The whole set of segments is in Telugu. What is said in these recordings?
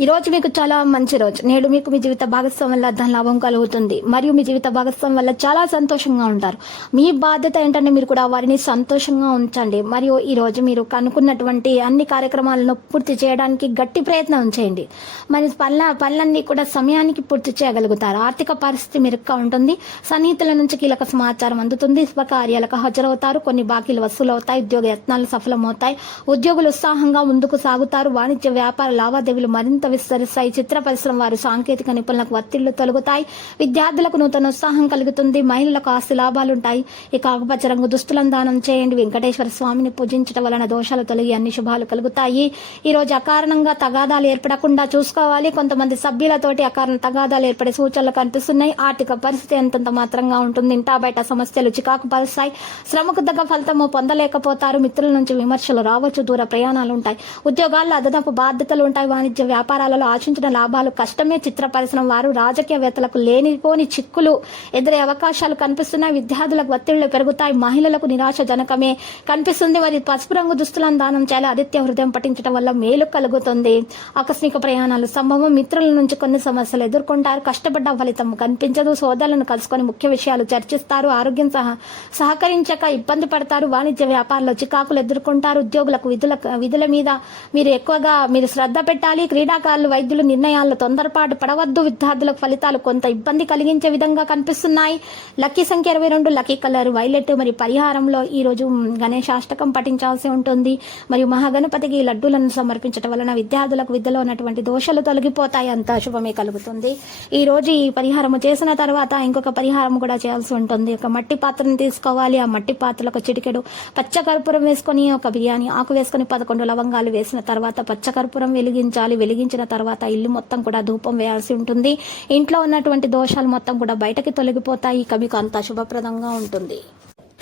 ఈ రోజు మీకు చాలా మంచి రోజు. నేడు మీకు మీ జీవిత భాగస్వామి వల్ల ధన లాభం కలుగుతుంది. మరియు మీ జీవిత భాగస్వామి వల్ల చాలా సంతోషంగా ఉంటారు. మీ బాధ్యత ఏంటంటే మీరు కూడా వారిని సంతోషంగా ఉంచండి. మరియు ఈ రోజు మీరు కనుక్కున్నటువంటి అన్ని కార్యక్రమాలను పూర్తి చేయడానికి గట్టి ప్రయత్నం చేయండి. మరి పనుల పనులన్నీ కూడా సమయానికి పూర్తి చేయగలుగుతారు. ఆర్థిక పరిస్థితి మెరుగ్గా ఉంటుంది. సన్నిహితుల నుంచి కీలక సమాచారం అందుతుంది. శుభకార్యాలకు హాజరవుతారు. కొన్ని బాకీలు వసూలు అవుతాయి ఉద్యోగ యత్నాలు సఫలమవుతాయి. ఉద్యోగులు ఉత్సాహంగా ముందుకు సాగుతారు. వాణిజ్య వ్యాపార లావాదేవీలు మరింత విస్తరిస్తాయి చిత్ర పరిశ్రమ వారు సాంకేతిక నిపుణులకు ఒత్తిళ్ళు తొలగుతాయి. విద్యార్థులకు నూతన ఉత్సాహం కలుగుతుంది. మహిళలకు ఆస్తి లాభాలుంటాయి. ఇక ఆకుపచ్చ రంగు దుస్తులను దానం చేయండి. వెంకటేశ్వర స్వామిని పూజించడం వలన దోషాలు తొలగి అన్ని శుభాలు కలుగుతాయి. ఈ రోజు అకారణంగా తగాదాలు ఏర్పడకుండా చూసుకోవాలి. కొంతమంది సభ్యులతోటి అకారణ తగాదాలు ఏర్పడే సూచనలు కనిపిస్తున్నాయి. ఆర్థిక పరిస్థితి ఎంతంత మాత్రంగా ఉంటుంది? ఇంటా బయట సమస్యలు చికాకు పరుస్తాయి. శ్రమకు తగ్గ ఫలితము పొందలేకపోతారు. మిత్రుల నుంచి విమర్శలు రావచ్చు. దూర ప్రయాణాలు ఉంటాయి ఉద్యోగాల్లో అదనపు బాధ్యతలు ఉంటాయి వాణిజ్య వ్యాపారాలలో ఆశించిన లాభాలు కష్టమే చిత్ర పరిశ్రమ వారు. రాజకీయవేత్తలకు లేనిపోని చిక్కులు ఎదురే అవకాశాలు కనిపిస్తున్నాయి. విద్యార్థులకు ఒత్తిళ్ళు పెరుగుతాయి. మహిళలకు నిరాశజనకమే కనిపిస్తుంది. మరి పసుపు రంగు దుస్తులను దానం చేయాలి. ఆదిత్య హృదయం పఠించడం వల్ల మేలు కలుగుతుంది. ఆకస్మిక ప్రయాణాలు సంభవం. మిత్రుల నుంచి కొన్ని సమస్యలు ఎదుర్కొంటారు. కష్టపడ్డ ఫలితం కనిపించదు. సోదరులను కలుసుకొని ముఖ్య విషయాలు చర్చిస్తారు. ఆరోగ్యం సహ సహకరించక ఇబ్బంది పడతారు. వాణిజ్య వ్యాపారంలో చికాకులు ఎదుర్కొంటారు. ఉద్యోగులకు విధుల విధుల మీద మీరు ఎక్కువగా మీరు శ్రద్ధ పెట్టాలి. అధికారులు వైద్యులు నిర్ణయాల్లో తొందరపాటు పడవద్దు. విద్యార్థులకు ఫలితాలు కొంత ఇబ్బంది కలిగించే విధంగా కనిపిస్తున్నాయి. లక్కీ సంఖ్య ఇరవై రెండు లక్కీ కలర్ వైలెట్. మరి పరిహారంలో ఈ రోజు గణేశాష్టకం పఠించాల్సి ఉంటుంది. మరియు మహాగణపతికి లడ్డూలను సమర్పించడం వలన విద్యార్థులకు విద్యలో ఉన్నటువంటి దోషాలు తొలగిపోతాయి అంత శుభమే కలుగుతుంది. ఈ రోజు ఈ పరిహారం చేసిన తర్వాత ఇంకొక పరిహారం కూడా చేయాల్సి ఉంటుంది. ఒక మట్టి పాత్రను తీసుకోవాలి. ఆ మట్టి పాత్రలో ఒక చిటికెడు పచ్చకర్పూరం వేసుకొని ఒక బిర్యానీ ఆకు వేసుకొని పదకొండు లవంగాలు వేసిన తర్వాత పచ్చకర్పూరం వెలిగించాలి. వెలిగించాలి పూజించిన తర్వాత ఇల్లు మొత్తం కూడా ధూపం వేయాల్సి ఉంటుంది. ఇంట్లో ఉన్నటువంటి దోషాలు మొత్తం కూడా బయటకి తొలగిపోతాయి. ఇక మీకు అంత శుభప్రదంగా ఉంటుంది.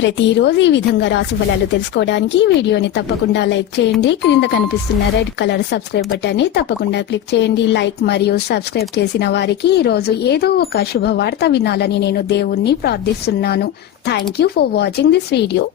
ప్రతిరోజు ఈ విధంగా రాశి ఫలాలు తెలుసుకోవడానికి వీడియోని తప్పకుండా లైక్ చేయండి. క్రింద కనిపిస్తున్న రెడ్ కలర్ సబ్స్క్రైబ్ బటన్ని తప్పకుండా క్లిక్ చేయండి. లైక్ మరియు సబ్స్క్రైబ్ చేసిన వారికి ఈ రోజు ఏదో ఒక శుభవార్త వినాలని నేను దేవుణ్ణి ప్రార్థిస్తున్నాను. Thank you for watching this video